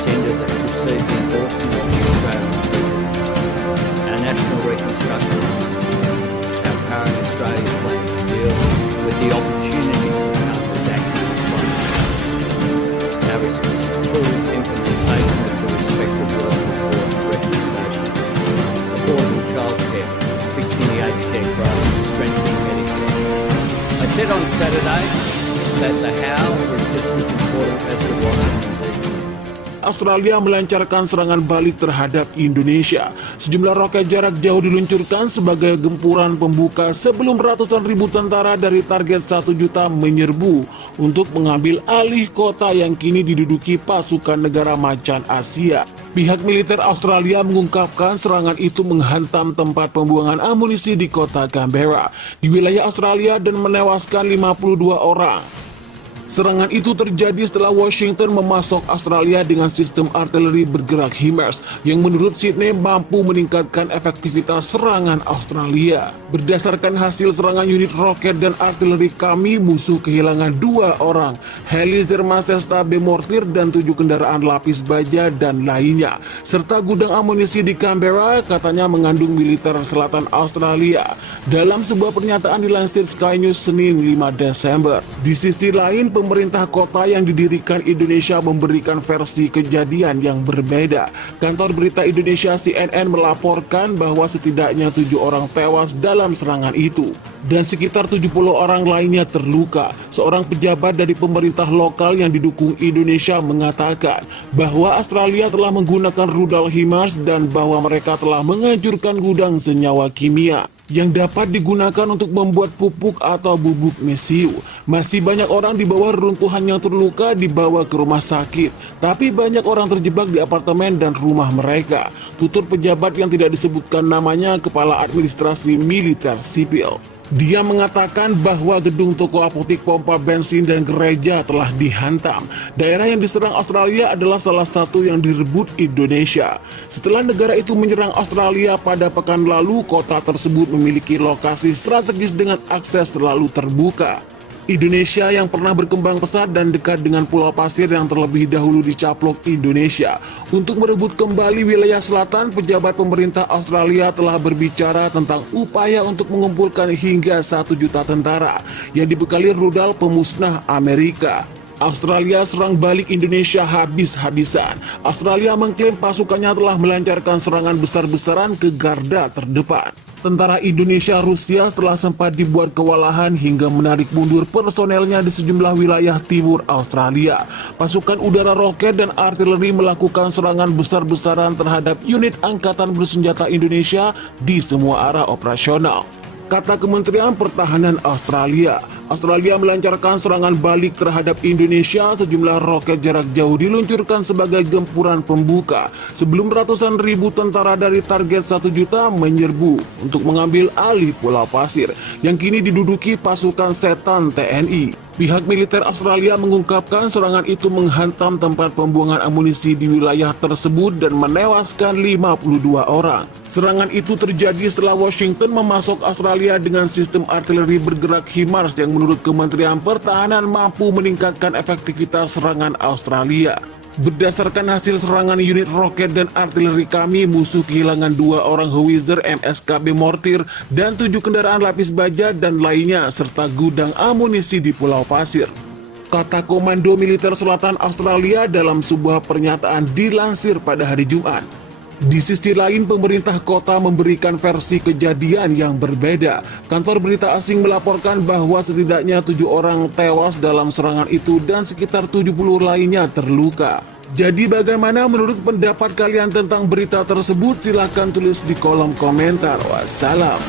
agenda that's received the endorsement of the Australian people. Our national reconstruction, our current Australian plan to deal with the opportunities that come with active employment. Our full implementation of the respective work report recommendations. Affordable childcare, fixing the aged care crisis, strengthening Medicare. I said on Saturday that the how was just as important as the what. Australia melancarkan serangan balik terhadap Indonesia. Sejumlah roket jarak jauh diluncurkan sebagai gempuran pembuka sebelum ratusan ribu tentara dari target 1 juta menyerbu untuk mengambil alih kota yang kini diduduki pasukan negara macan Asia. Pihak militer Australia mengungkapkan serangan itu menghantam tempat pembuangan amunisi di kota Canberra di wilayah Australia dan menewaskan 52 orang. Serangan itu terjadi setelah Washington memasok Australia dengan sistem artileri bergerak HIMARS yang menurut Sydney mampu meningkatkan efektivitas serangan Australia. Berdasarkan hasil serangan unit roket dan artileri kami, musuh kehilangan 2 orang, heli Zermacesta B mortir dan 7 kendaraan lapis baja dan lainnya, serta gudang amunisi di Canberra katanya mengandung militer selatan Australia. Dalam sebuah pernyataan dilansir Sky News Senin 5 Desember. Di sisi lain, pemerintah kota yang didirikan Indonesia memberikan versi kejadian yang berbeda. Kantor berita Indonesia CNN melaporkan bahwa setidaknya 7 orang tewas dalam serangan itu dan sekitar 70 orang lainnya terluka. Seorang pejabat dari pemerintah lokal yang didukung Indonesia mengatakan bahwa Australia telah menggunakan rudal HIMARS dan bahwa mereka telah menghancurkan gudang senyawa kimia yang dapat digunakan untuk membuat pupuk atau bubuk mesiu. Masih banyak orang di bawah reruntuhan yang terluka dibawa ke rumah sakit, tapi banyak orang terjebak di apartemen dan rumah mereka, tutur pejabat yang tidak disebutkan namanya, kepala administrasi militer sipil. Dia mengatakan bahwa gedung toko apotik, pompa bensin, dan gereja telah dihantam. Daerah yang diserang Australia adalah salah satu yang direbut Indonesia. Setelah negara itu menyerang Australia pada pekan lalu, kota tersebut memiliki lokasi strategis dengan akses selalu terbuka. Indonesia yang pernah berkembang pesat dan dekat dengan Pulau Pasir yang terlebih dahulu dicaplok Indonesia. Untuk merebut kembali wilayah selatan, pejabat pemerintah Australia telah berbicara tentang upaya untuk mengumpulkan hingga 1 juta tentara yang dibekali rudal pemusnah Amerika. Australia serang balik Indonesia habis-habisan. Australia mengklaim pasukannya telah melancarkan serangan besar-besaran ke garda terdepan. Tentara Indonesia Rusia telah sempat dibuat kewalahan hingga menarik mundur personelnya di sejumlah wilayah timur Australia. Pasukan udara roket dan artileri melakukan serangan besar-besaran terhadap unit angkatan bersenjata Indonesia di semua arah operasional. Kata Kementerian Pertahanan Australia, Australia melancarkan serangan balik terhadap Indonesia. Sejumlah roket jarak jauh diluncurkan sebagai gempuran pembuka sebelum ratusan ribu tentara dari target 1 juta menyerbu untuk mengambil alih Pulau Pasir yang kini diduduki pasukan setan TNI. Pihak militer Australia mengungkapkan serangan itu menghantam tempat pembuangan amunisi di wilayah tersebut dan menewaskan 52 orang. Serangan itu terjadi setelah Washington memasok Australia dengan sistem artileri bergerak HIMARS yang menurut Kementerian Pertahanan mampu meningkatkan efektivitas serangan Australia. Berdasarkan hasil serangan unit roket dan artileri kami, musuh kehilangan 2 orang howitzer MSKB mortir dan 7 kendaraan lapis baja dan lainnya, serta gudang amunisi di Pulau Pasir, kata Komando Militer Selatan Australia dalam sebuah pernyataan dilansir pada hari Jumat. Di sisi lain, pemerintah kota memberikan versi kejadian yang berbeda. Kantor berita asing melaporkan bahwa setidaknya 7 orang tewas dalam serangan itu dan sekitar 70 lainnya terluka. Jadi bagaimana menurut pendapat kalian tentang berita tersebut? Silahkan tulis di kolom komentar. Wassalam.